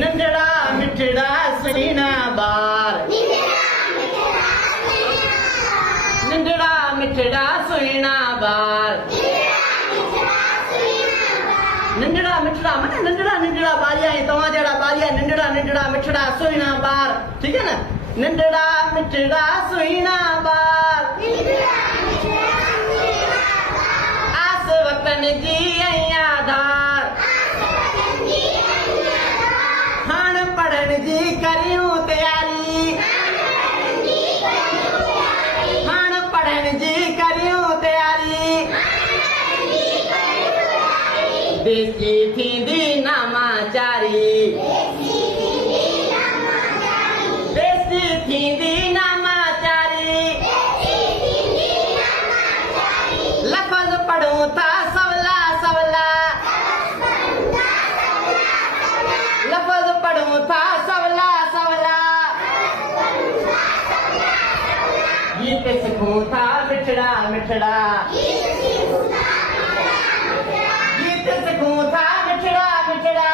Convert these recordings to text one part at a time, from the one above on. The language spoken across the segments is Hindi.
नंढड़ा मिठड़ा सुहिणा ॿार नंढड़ा मिठड़ा सुहिणा ॿार नंढड़ा मिठड़ा माना नंढड़ा नंढड़ा ॿारिया ऐं तव्हां जहिड़ा ॿारिया नंढड़ा नंढड़ा मिठड़ा सुहिणा ॿार ठीकु आहे न नंढड़ा मिठड़ा सुहिणा ॿार आस वतन जी ऐं आधार हाणे पढ़ण जी करियूं तयारी हाणे पढ़ण जी करियूं तयारी देसी थींदी नामाचारी देसी थींदी नामाचारी लफ़्ज़ पढ़ूं था सवला सवला लफ़्ज़ पढ़ूं था सवला सवला गीत सिखूं था मिठड़ा मिठड़ा गीत सिखूं था मिठड़ा मिठड़ा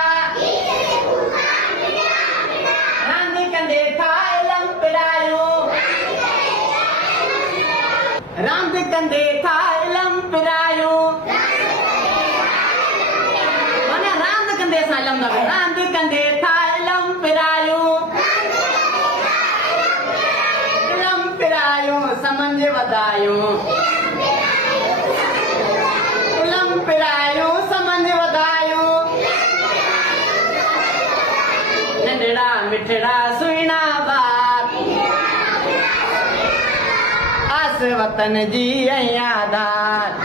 रांदि कंदे था इल्म पिरायूं रांदि कंदे था इल्म पिरायूं माना रांदि कंदे असां इल्म न रांदि कंदे था इल्म पिरायूं इल्म पिरायूं समझ वधायूं इल्म पिरायूं समझ वधायूं नंढड़ा मिठड़ा सुहिणा ॿार आस वतन जी ऐं आधार